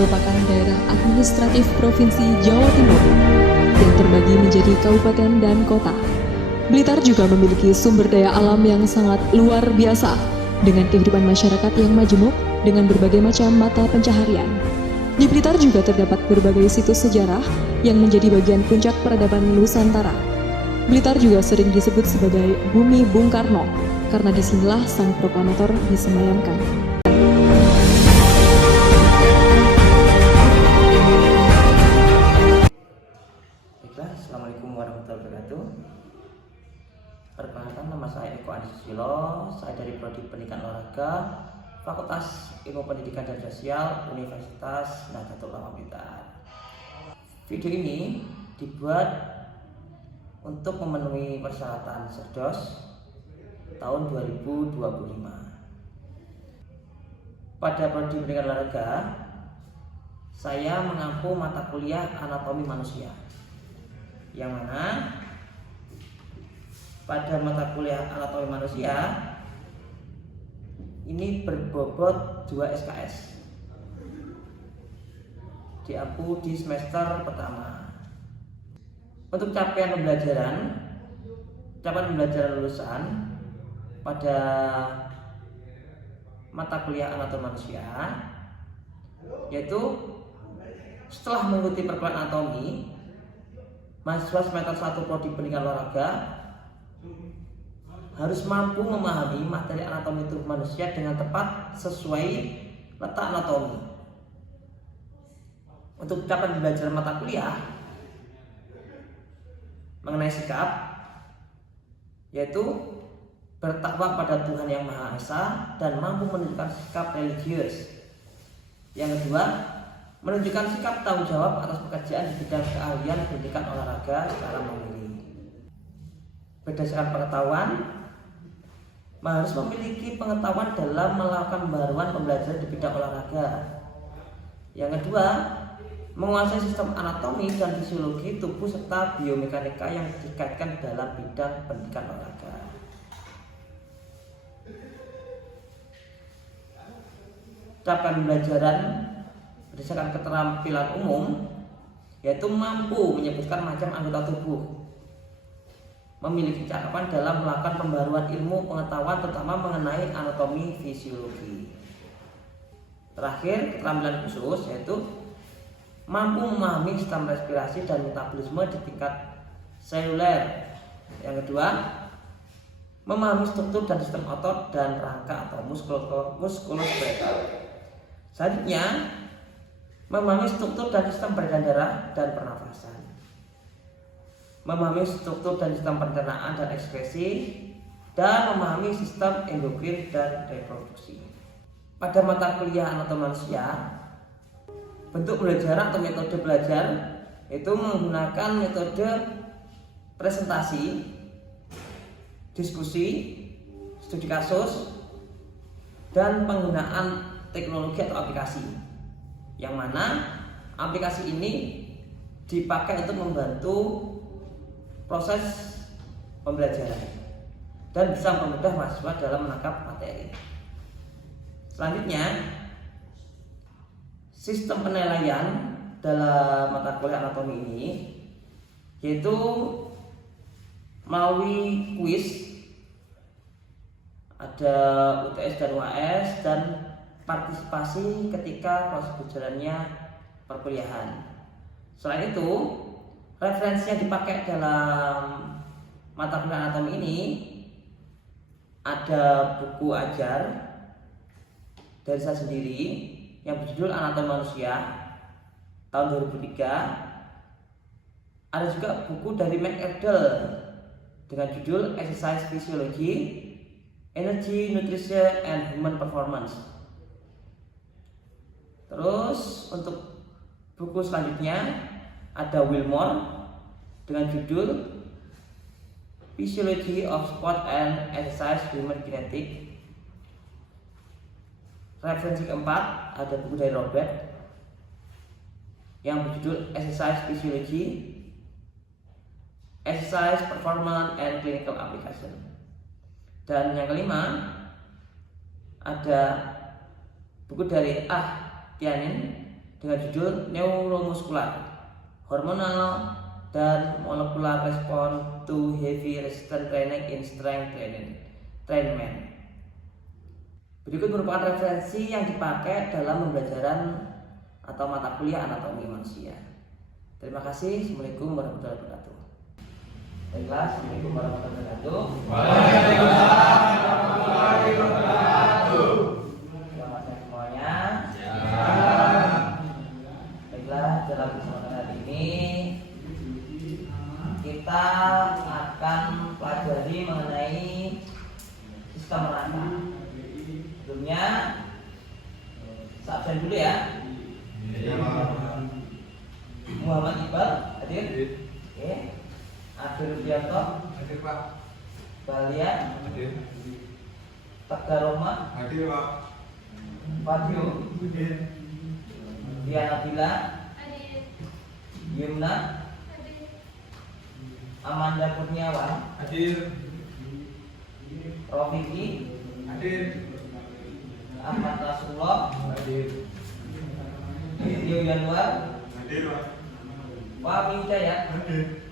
merupakan daerah administratif Provinsi Jawa Timur yang terbagi menjadi kabupaten dan kota. Blitar juga memiliki sumber daya alam yang sangat luar biasa dengan kehidupan masyarakat yang majemuk dengan berbagai macam mata pencaharian. Di Blitar juga terdapat berbagai situs sejarah yang menjadi bagian puncak peradaban Nusantara. Blitar juga sering disebut sebagai Bumi Bung Karno karena disinilah sang proklamator disemayamkan. Assalamualaikum warahmatullahi wabarakatuh. Perkenalkan, nama saya Eko Andi Susilo. Saya dari Prodi Pendidikan Olahraga, Fakultas Ilmu Pendidikan dan Sosial, Universitas Nahdlatul Ulama Blitar. Video ini dibuat untuk memenuhi persyaratan Serdos tahun 2025. Pada Prodi Pendidikan Olahraga, saya mengampu mata kuliah Anatomi Manusia, yang mana pada mata kuliah Anatomi Manusia ini berbobot 2 SKS, diampu di semester pertama. Untuk capaian pembelajaran lulusan pada mata kuliah Anatomi Manusia, yaitu setelah mengikuti perkuliahan anatomi, mahasiswa semester 1 Prodi Pendidikan Olahraga harus mampu memahami materi anatomi tubuh manusia dengan tepat sesuai letak anatomi. Untuk capaian pembelajaran mata kuliah mengenai sikap, yaitu bertakwa pada Tuhan Yang Maha Esa dan mampu menunjukkan sikap religius. Yang kedua, menunjukkan sikap tanggung jawab atas pekerjaan di bidang keahlian pendidikan olahraga secara mandiri. Berdasarkan pengetahuan, harus memiliki pengetahuan dalam melakukan pembaruan pembelajaran di bidang olahraga. Yang kedua, menguasai sistem anatomi dan fisiologi tubuh serta biomekanika yang dikaitkan dalam bidang pendidikan olahraga. Capaian pembelajaran berdasarkan keterampilan umum, yaitu mampu menyebutkan macam anggota tubuh, memiliki cakapan dalam melakukan pembaruan ilmu pengetahuan terutama mengenai anatomi fisiologi. Terakhir, keterampilan khusus, yaitu mampu memahami sistem respirasi dan metabolisme di tingkat seluler. Yang kedua, memahami struktur dan sistem otot dan rangka atau muskuloskeletal. Selanjutnya, memahami struktur dan sistem peredaran darah dan pernafasan, memahami struktur dan sistem pencernaan dan ekskresi, dan memahami sistem endokrin dan reproduksi. Pada mata kuliah Anatomi Manusia, bentuk belajar atau metode belajar itu menggunakan metode presentasi, diskusi, studi kasus, dan penggunaan teknologi atau aplikasi, yang mana aplikasi ini dipakai untuk membantu proses pembelajaran dan bisa mempermudah mahasiswa dalam menangkap materi. Selanjutnya, sistem penilaian dalam mata kuliah anatomi ini yaitu melalui kuis, ada UTS dan UAS, dan partisipasi ketika proses berjalannya perkuliahan. Selain itu, referensi yang dipakai dalam mata kuliah anatomi ini ada buku ajar dari saya sendiri yang berjudul Anatomi Manusia tahun 2003. Ada juga buku dari McArdle dengan judul Exercise Physiology, Energy, Nutrition, and Human Performance. Terus untuk buku selanjutnya ada Wilmore dengan judul Physiology of Sport and Exercise Human Kinetic. Referensi keempat ada buku dari Robert yang berjudul Exercise Physiology, Exercise Performance and Clinical Application. Dan yang kelima ada buku dari Tianin dengan judul Neuromuscular, Hormonal dan Molecular Response to Heavy Resistance Training in Strength Training. Berikut merupakan referensi yang dipakai dalam pembelajaran atau mata kuliah anatomi manusia. Terima kasih. Assalamualaikum warahmatullahi wabarakatuh. Baiklah, Assalamualaikum warahmatullahi wabarakatuh. Waalaikumsalam warahmatullahi wabarakatuh. Selamat siang semuanya. Baiklah, dalam kesempatan hari ini kita akan pelajari mengenai sistem rangka. Sebelumnya, absen dulu ya. Muhammad Iqbal hadir. Oke. Abdul Rudianto Hadir Pak. Balian Hadir. Tegar Roma Hadir Pak. Fadil Hadir. Diana Bila Yumna Amanda Kurniawan Hadir. Rofiki Hadir. Ahmad Rasulullah Hadir. Dio Januar Hadir Pak. Wahmi Hidayat. Hadir.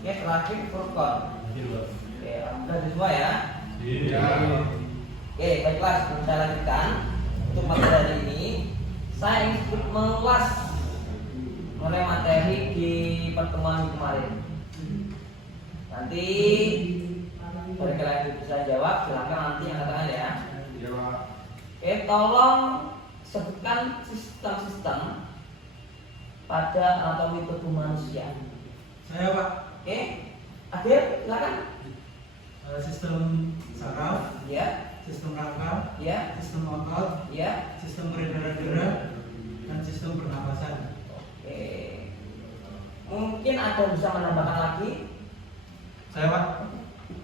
Ya, terakhir Furqan. Hadir Pak. Oke, alhamdulillah semua ya. Iya. Oke, baiklah, sebelum saya lanjutkan untuk materi hari ini, saya ingin mengulas mengenai materi di pertemuan kemarin. Nanti barangkali yang bisa jawab, silakan nanti angkat tangan ya. Iya Pak. Oke, tolong sebutkan sistem-sistem pada anatomi tubuh manusia. Saya Pak. Oke, Adil, silakan. Sistem saraf, Ya, sistem rangka, ya, sistem otot, ya. sistem peredaran darah, dan sistem pernapasan. Oke. Mungkin ada yang bisa menambahkan lagi. Saya Pak.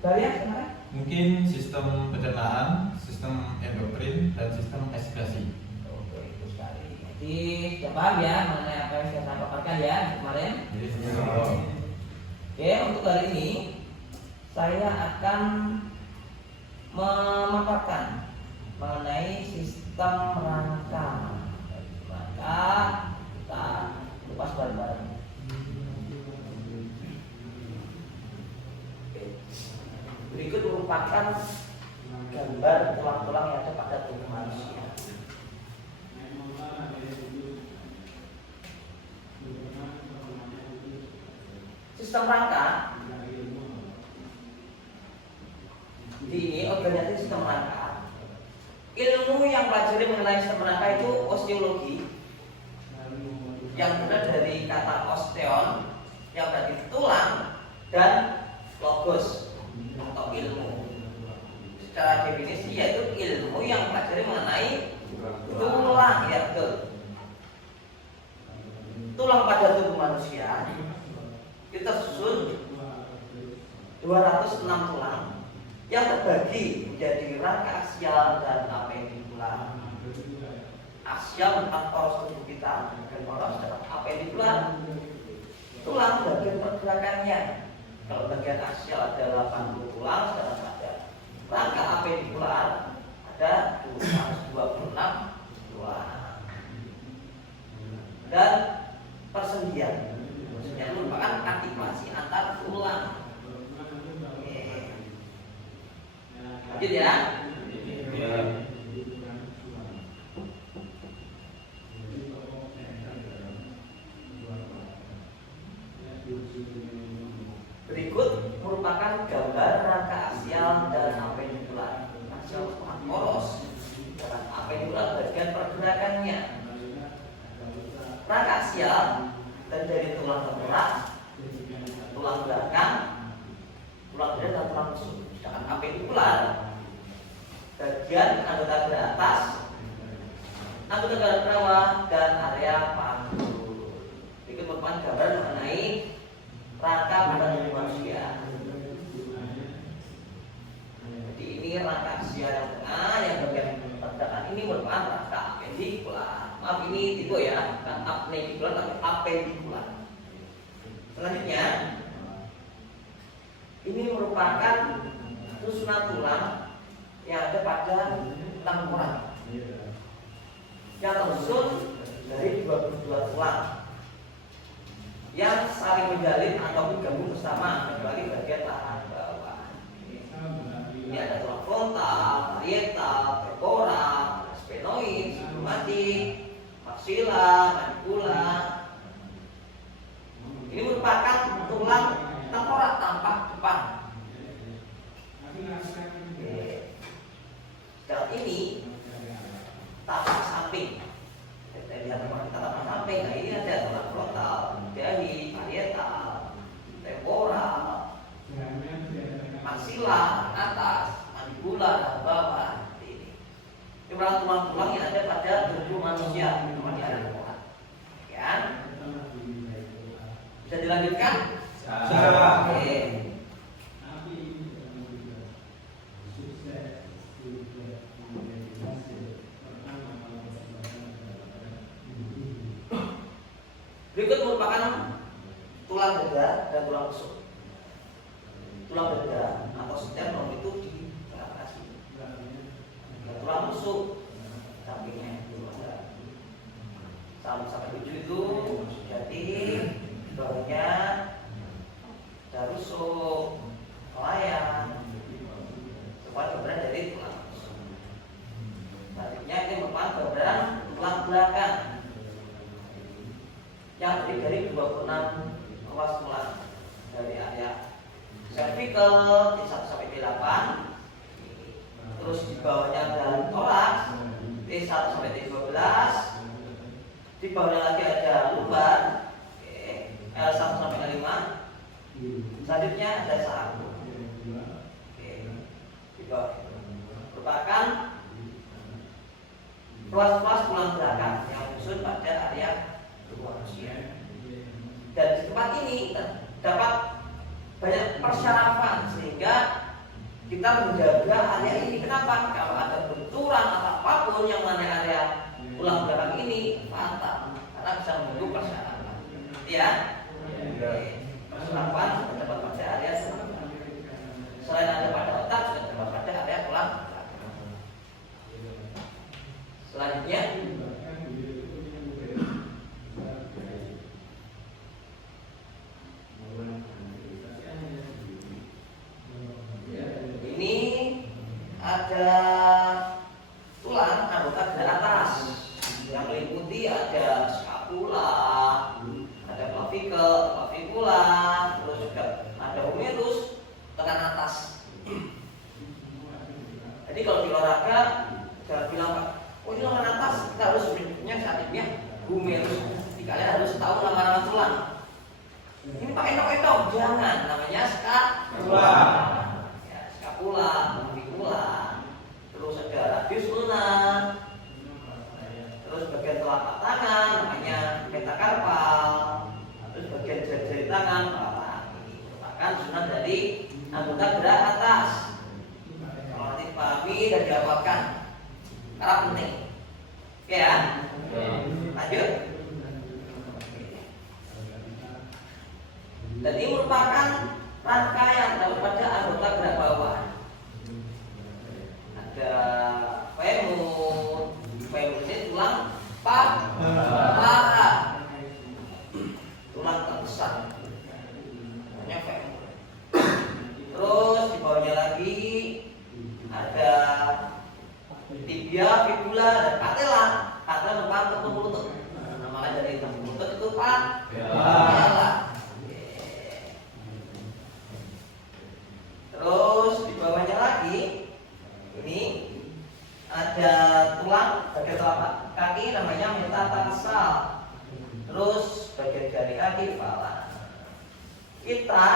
Kalian silakan. Mungkin sistem pencernaan, sistem endokrin, dan sistem ekskretasi. Oke, itu sekali. Jadi sudah paham ya mengenai apa yang saya paparkan ya kemarin. Jadi Oke, untuk hari ini saya akan memaparkan mengenai sistem rangka. Maka kita kupas bareng-bareng. Berikut merupakan gambar tulang-tulang yang ada pada tubuh manusia. Sistem rangka ini organisasi sistem rangka. Ilmu yang pelajari mengenai sistem rangka itu osteologi, yang benar dari kata osteon yang berarti tulang dan logos atau ilmu. Secara definisi yaitu ilmu yang pelajari mengenai tulang, ya betul. Tulang pada tubuh manusia itu tersusun 206 tulang yang terbagi menjadi rangka aksial dan apendikular. Aksial tentang poros tubuh kita dan poros dalam apendikular tulang bagian pergerakannya. Kalau bagian aksial ada 80 tulang, sedangkan pada rangka apendikular ada 226 tulang. Dan persendian yang merupakan artikulasi antar tulang. Oke. Lanjut ya. Berikut merupakan gambar rangka aksial dan apendikular. Aksial merupakan poros dan apendikular bagian pergerakannya. Rangka aksial dan dari tulang tengkorak, tulang belakang, tulang dada dan tulang rusuk. Sedangkan apendikular bagian anggota gerak atas, anggota gerak bawah dan area panggul. Berikut merupakan gambar mengenai rangka pada tubuh manusia. Jadi ini rangka aksial yang tengah, yang bagian pergerakan ini merupakan rangka apendikular. Maaf, ini tipe ya, bukan apendikular tapi apendikular. Selanjutnya, ini merupakan susunan tulang yang ada pada tengkorak yang tersusun dari 22 tulang yang saling menjalin ataupun gabung bersama kecuali bagian tahan bawah. Ini ada tulang frontal, parietal, temporal, sphenoid, sigmomatic, maxilla, mandibula. Ini merupakan tulang tengkorak tampak depan. Sedangkan ini tampak samping. Kita lihat tampak samping. Nah ini ada tulang frontal, dahi, parietal, temporal, maxilla atas, mandibula dan bawah. Ini merupakan tulang-tulang yang ada pada tubuh manusia. Ya. Bisa dilanjutkan? Oke. Berikut merupakan tulang dada dan tulang rusuk. Tulang dada atau sternum itu di tengah kaki. Tulang rusuk sampingnya sampai 7 itu jati, bawahnya ada rusuk, layang, semua gambaran dari tulang rusuk. Selanjutnya ini merupakan gambaran tulang belakang yang terdiri dari 26 ruas tulang dari area cervical di 1 sampai T8, terus di bawahnya ada toraks T1 sampai T12, di bawahnya lagi ada lumbar L1 sampai L5, selanjutnya ada saraf. Di bawah merupakan ruas-ruas tulang belakang yang menyusun pada area tubuh manusia. Dan di tempat ini terdapat banyak persyarafan sehingga kita menjaga area ini. Kenapa? Kalau ada benturan atau apapun yang mana area tulang belakang ini fatal karena bisa mengganggu persyarafan. Ya, persyarafan terdapat pada area tulang belakang. Selain ada pada otak, juga terdapat pada area tulang belakang. Selanjutnya ini ada tulang anggota gerak atas yang meliputi ada scapula, ada clavicula, terus juga ada humerus lengan atas. Jadi kalau di olahraga jangan bilang, oh ini lengan atas, kita harus punya saatnya humerus. Kalian harus tahu nama-nama tulang. Ini pakai entok-entok, jangan. Namanya scapula. Scapula, clavicula, terus ada radius ulna, terus bagian telapak tangan namanya metakarpal, terus bagian jari-jari tangan merupakan susunan dari anggota gerak atas. Kalau nanti pahami dan dihafalkan, karena penting. Oke ya, lanjut. Dan ini merupakan rangkaian daripada anggota gerak bawah. Ada femur ini tulang paha, tulang terbesar, namanya femur. Terus di bawahnya lagi ada tibia, fibula, dan patella. Patella merupakan tepung lutut. Namanya dari tepung lutut itu patella. Terus di bawahnya lagi ini ada tulang bagian telapak kaki namanya metatarsal. Terus bagian jari kaki fala. Kita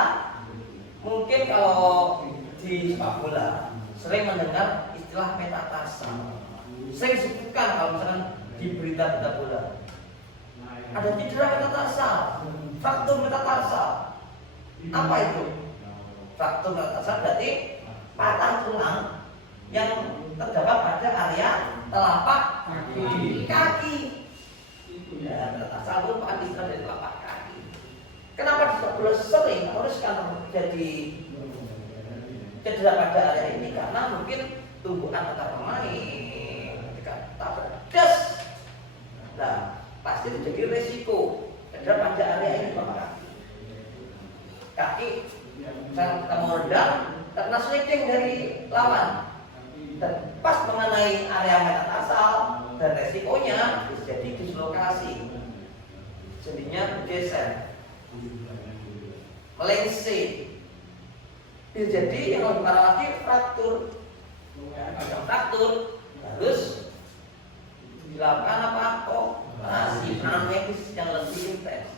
mungkin kalau di sepak bola sering mendengar istilah metatarsal. Sering disebutkan kalau misalkan di berita-berita bola. Ada cedera metatarsal, fraktur metatarsal. Apa itu? Fraktur metatarsal berarti patah tulang yang terdapat pada area telapak kaki. Ya, metatarsal merupakan istilah dari telapak kaki. Kenapa di sepak bola sering harus terjadi cedera pada area ini? Karena mungkin tumbuhan antar pemain ketika tabrak das. Nah, pasti terjadi resiko cedera pada area ini Bapak kaki. Kaki saat kita mau redang karena sliding dari lawan dan pas mengenai area metatarsial dan resikonya bisa jadi dislokasi, sendinya bergeser, melengsing, bisa jadi yang lebih parah lagi fraktur. Yang fraktur harus dilakukan apa? Operasi penanganan medis yang lebih intens.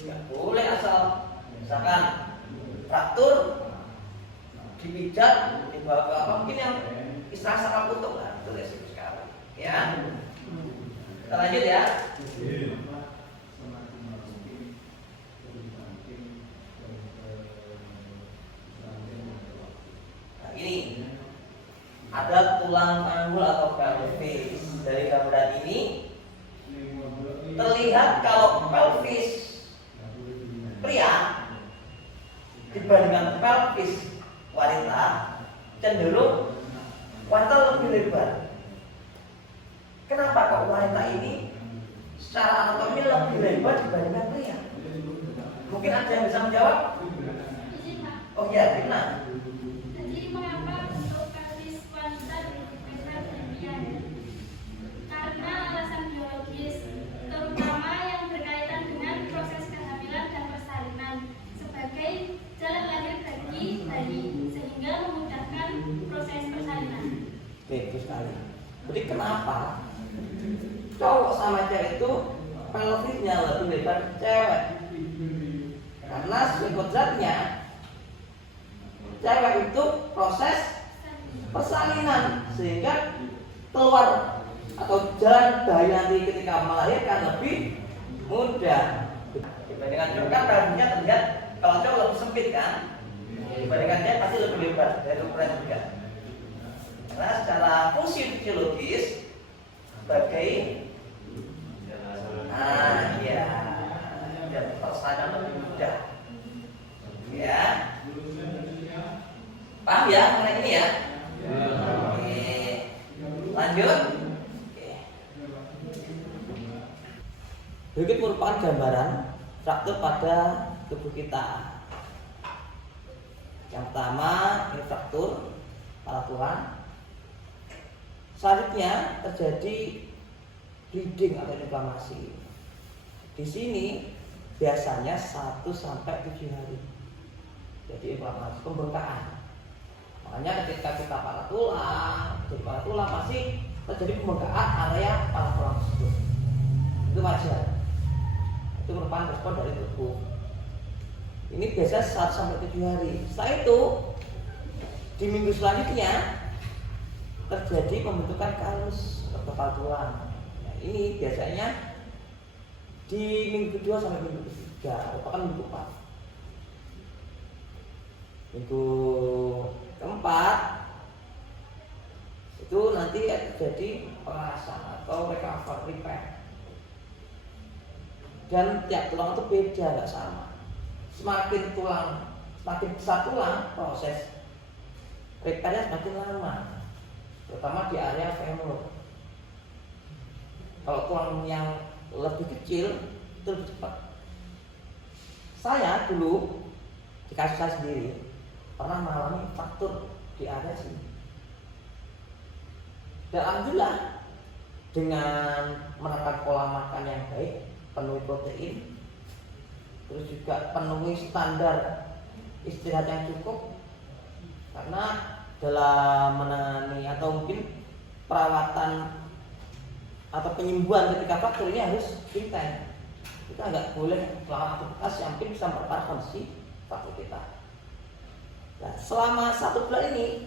Tidak boleh asal misalkan fraktur dipijat dibawa ke apa mungkin yang istilah sakit putus lah, itu resiko sekali. Ya, kita lanjut ya. Nah, ini ada tulang panggul atau pelvis. Dari gambaran ini terlihat kalau pelvis pria dibandingkan pelvis wanita cenderung wanita lebih lebar. Kenapa kok wanita ini secara anatomi lebih lebar dibandingkan pria? Mungkin ada yang bisa menjawab? Oh ya, benar. Jadi mengapa untuk pelvis wanita lebih lebar dari pria? Karena alasan biologis, terutama yang berkaitan dengan proses kehamilan dan persalinan sebagai jalan lahir bagi bayi, sehingga memudahkan proses persalinan. Oke, itu sekali. Jadi kenapa cowok sama cewek itu pelvisnya lebih lebar cewek? Karena kodratnya cewek itu proses persalinan sehingga keluar atau jalan bayi nanti ketika melahirkan lebih mudah. Dibandingkan cowok kan pelvisnya terlihat kalau cowok lebih sempit kan, dibandingkan cewek pasti lebih lebar dari ukuran juga. Karena secara fungsi fisiologis sebagai dan persalinan lebih mudah. Ya, paham ya mengenai ini ya? Oke, lanjut. Berikut merupakan gambaran fraktur pada tubuh kita. Yang pertama ini fraktur kepala tulang. Selanjutnya terjadi bleeding atau inflamasi. Di sini biasanya 1 sampai 7 hari. Jadi inflamasi pembengkakan. Makanya ketika kita patah tulang, pasti terjadi pembengkakan area patah tulang tersebut. Itu wajar. Itu merupakan respon dari tubuh. Ini biasa 1 sampai 7 hari. Setelah itu di minggu selanjutnya terjadi pembentukan kalus atau kepala tulang. Nah, ini biasanya di minggu kedua sampai minggu ketiga atau bahkan minggu keempat. Minggu keempat itu nanti terjadi pengerasan atau repair. Dan tiap tulang itu beda, nggak sama. Semakin besar tulang, proses repairnya semakin lama, terutama di area femur. Kalau tulang yang lebih kecil itu lebih cepat. Saya dulu di kasus saya sendiri pernah mengalami fraktur di area sini. Dan alhamdulillah dengan menerapkan pola makan yang baik, penuhi protein, terus juga penuhi standar istirahat yang cukup, karena dalam menangani atau mungkin perawatan atau penyembuhan ketika fraktur ini harus intens. Kita nggak boleh melakukan aktivitas yang mungkin bisa memperparah kondisi fraktur kita. Nah, selama 1 bulan ini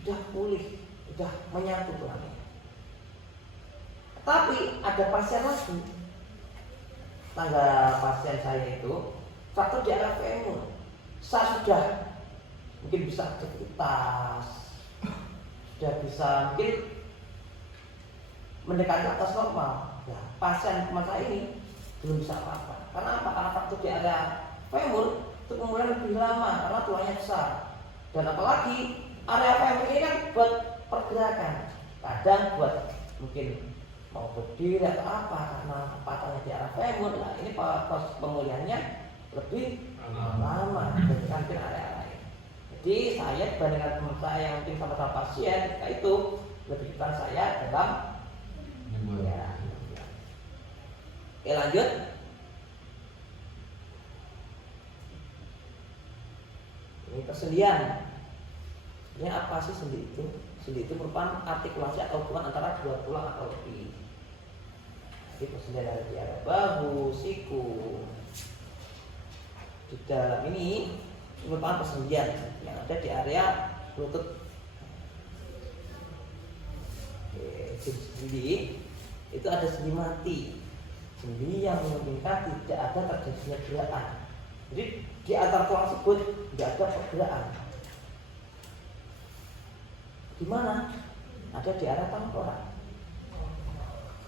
sudah pulih, sudah menyatu tulangnya. Tapi ada pasien lagi, tangga pasien saya itu fraktur di area femur. Saya sudah mungkin bisa aktivitas, sudah bisa mungkin mendekati atas normal. Nah, pasien teman saya ini belum bisa apa-apa. Karena apa? Karena fraktur di area femur itu pemulihan lebih lama karena tulangnya besar. Dan apalagi area femur ini kan buat pergerakan, kadang buat mungkin mau berdiri atau apa karena patahnya di arah femur. Nah ini proses pemulihannya lebih lama dibandingkan dengan area lain. Jadi saya dibandingkan teman saya yang mungkin sama-sama pasien, itu lebih depan saya dalam ya. Oke lanjut. Ini persendian. Ini apa sih sendi itu? Sendi itu merupakan artikulasi atau hubungan antara dua tulang atau lebih. Jadi persendian ada di area bahu, siku. Di dalam ini merupakan persendian yang ada di area lutut. Sendi itu ada sendi mati. Sendi yang memungkinkan tidak ada terjadinya gerakan. Jadi di antar tulang tersebut tidak ada pergerakan. Di mana? Ada di area tengkorak.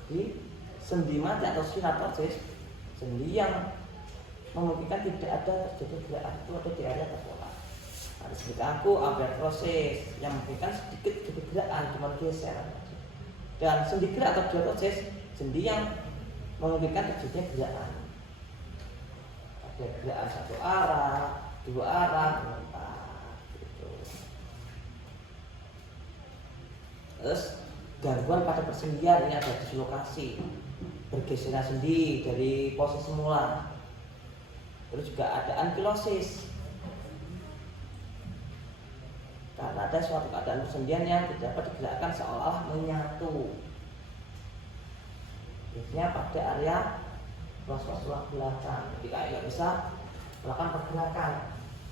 Di sendi mati atau synaptosis, sendi yang memungkinkan tidak ada terjadi gerakan itu ada di area tengkorak. Ada sendi kaku, abertosis yang memungkinkan sedikit gerakan, cuma geser. Dan sendi gerak atau diatosis, sendi yang memungkinkan terjadinya gerakan. Ada gerakan satu arah, dua arah, gitu. Terus gangguan pada persendian ini ada dislokasi, bergesernya sendi dari posisi semula. Terus juga ada ankilosis, karena ada suatu keadaan persendian yang tidak dapat digerakkan seolah menyatu. Biasanya pada area ruas-ruas tulang belakang. Jadi nggak bisa melakukan pergerakan.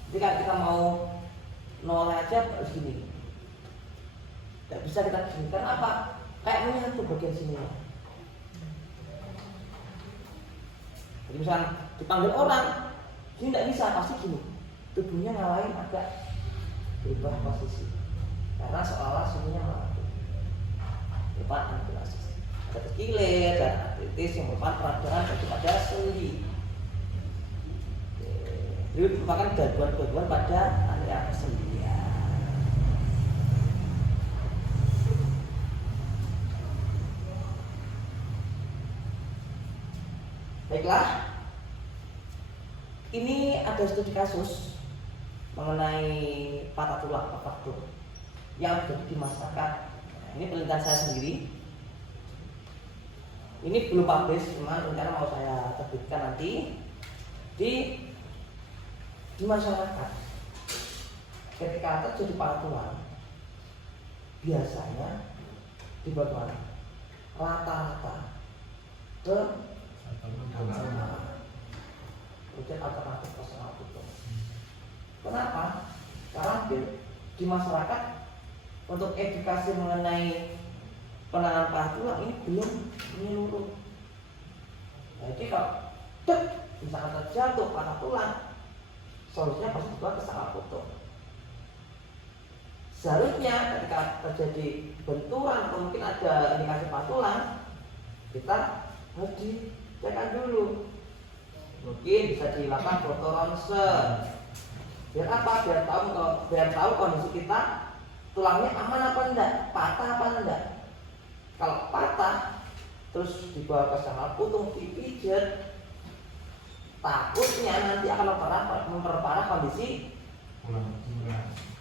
Jadi kalau kita mau noleh aja harus gini. Tidak bisa kita gini. Karena apa? Kayak menyatu bagian sini. Jadi misalnya dipanggil orang, ini tidak bisa, pasti gini. Tubuhnya ngalahin agak berubah posisi. Karena seolah sininya melatu. Depan ankilosis. Ada kilir dan artritis yang merupakan peradangan pada sendi. Ini merupakan gangguan-gangguan pada area persendian. Baiklah, ini ada studi kasus mengenai patah tulang atau fraktur yang terjadi di masyarakat. Ini penelitian saya sendiri. Ini belum publish, cuma rencana mau saya terbitkan nanti di masyarakat. Ketika terjadi patah tulang, biasanya dibuat mana? Rata-rata ke kemudian alternatif personal tutup. Kenapa? Karena di masyarakat untuk edukasi mengenai penanganan patah tulang ini belum menyeluruh. Jadi kalau misalkan terjatuh patah tulang, solusinya pasti dibawa ke sakit putus. Seharusnya ketika terjadi benturan atau mungkin ada indikasi patah tulang, kita harus dicekkan dulu. Mungkin bisa dilakukan foto ronsen. Biar apa? Biar tahu kondisi kita tulangnya aman apa enggak, patah apa enggak. Kalau patah terus dibawa ke sangkal putung dipijat, takutnya nanti akan memperparah kondisi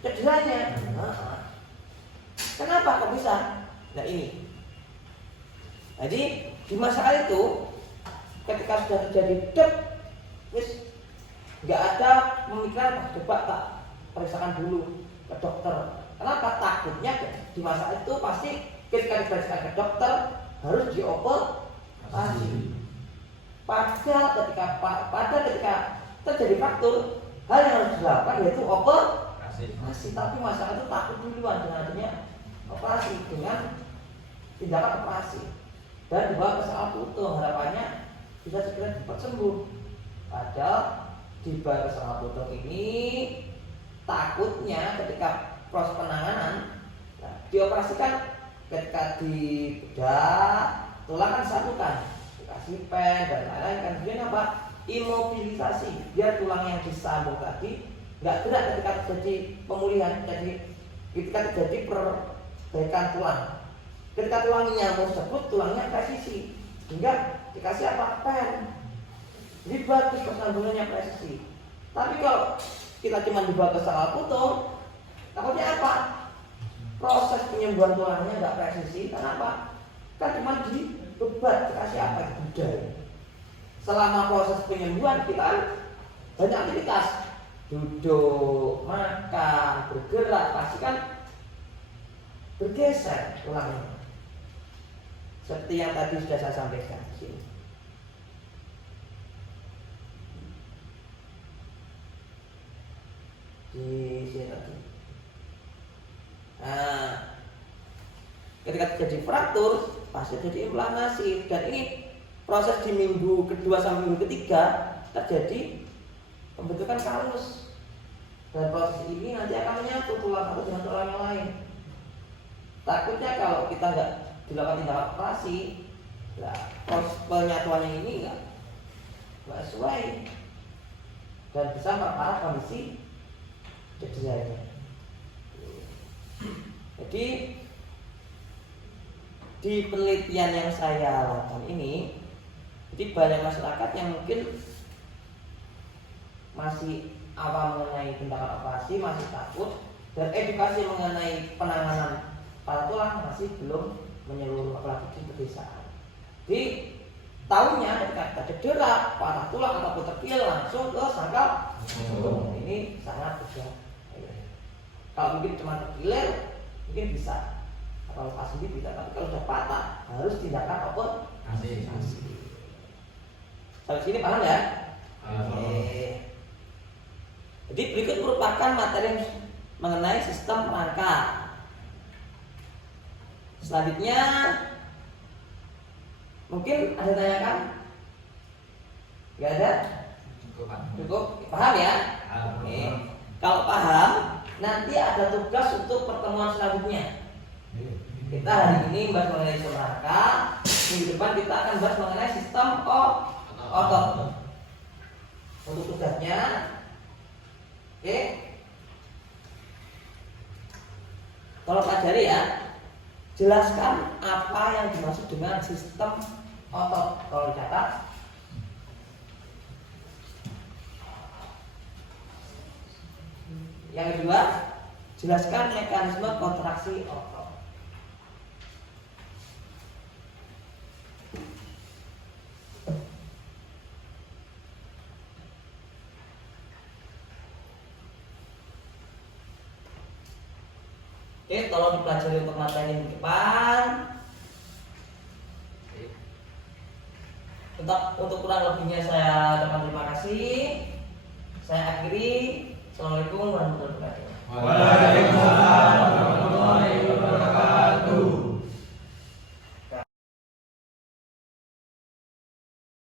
cederanya. Kenapa kok bisa? Nah ini. Jadi di masa itu ketika sudah terjadi wis nggak ada pemikiran coba tak periksakan dulu ke dokter. Kenapa? Takutnya di masa itu pasti ketika diperiksakan ke dokter harus dioperasi. Padahal ketika terjadi fraktur, hal yang harus dilakukan yaitu operasi. Tapi masyarakat itu takut duluan dengan adanya operasi, dengan tindakan operasi dan dibawa ke sakit putus. Harapannya bisa segera cepat sembuh. Padahal dibawa ke sakit putus ini takutnya ketika proses penanganan dioperasikan, ketika dibedah tulang kan disatukan, dikasih pen dan lain-lain kan, kemudian apa? Imobilisasi biar tulang yang disambung tadi nggak gerak ketika terjadi pemulihan, jadi ketika terjadi perbaikan tulang. Ketika tulangnya mau sebut, tulangnya presisi, sehingga dikasih apa? Pen. Jadi bagus persambungannya presisi. Tapi kalau kita cuma dibawa ke salah putus, takutnya apa? Proses penyembuhan tulangnya nggak presisi. Kenapa? Kan cuma dibebat, dikasih apa? Budaya. Selama proses penyembuhan kita banyak aktivitas, duduk, makan, bergerak, pasti kan bergeser tulangnya. Seperti yang tadi sudah saya sampaikan di sini. Di sini tadi. Nah, ketika terjadi fraktur, pasti terjadi inflamasi, dan ini proses di minggu kedua sampai minggu ketiga terjadi pembentukan kalus. Dan proses ini nanti akan menyatu tulang satu dengan tulang yang lain. Takutnya kalau kita nggak dilakukan tindakan operasi, nah, proses penyatuannya ini nggak sesuai dan bisa memperparah kondisi cederanya. Jadi di penelitian yang saya lakukan ini, jadi banyak masyarakat yang mungkin masih awam mengenai tindakan operasi, masih takut, dan edukasi mengenai penanganan patah tulang masih belum menyeluruh, apalagi di pedesaan. Jadi tahunya ketika kita cedera, patah tulang ataupun terkilir langsung ke sangkal jantung. Ini sangat besar. Kalau mungkin cuma terkilir mungkin bisa, kalau lepas sendiri bisa, tapi kalau sudah patah harus tindakan operasi. Sampai sini paham ya? Oke. Jadi berikut merupakan materi mengenai sistem rangka. Selanjutnya mungkin ada tanyakan? Gak ada? Cukup? Paham ya? Oke. Kalau paham, nanti ada tugas untuk pertemuan selanjutnya. Kita hari ini bahas mengenai sistem rangka. Minggu depan kita akan bahas mengenai sistem otot. Untuk tugasnya, oke, tolong pelajari ya. Jelaskan apa yang dimaksud dengan sistem otot. Kalau dicatat. Yang kedua, jelaskan mekanisme kontraksi otot. Oke, tolong dipelajari untuk materi yang di depan. Untuk kurang lebihnya saya ucapkan terima kasih. Saya akhiri. Assalamualaikum warahmatullahi wabarakatuh. Waalaikumsalam.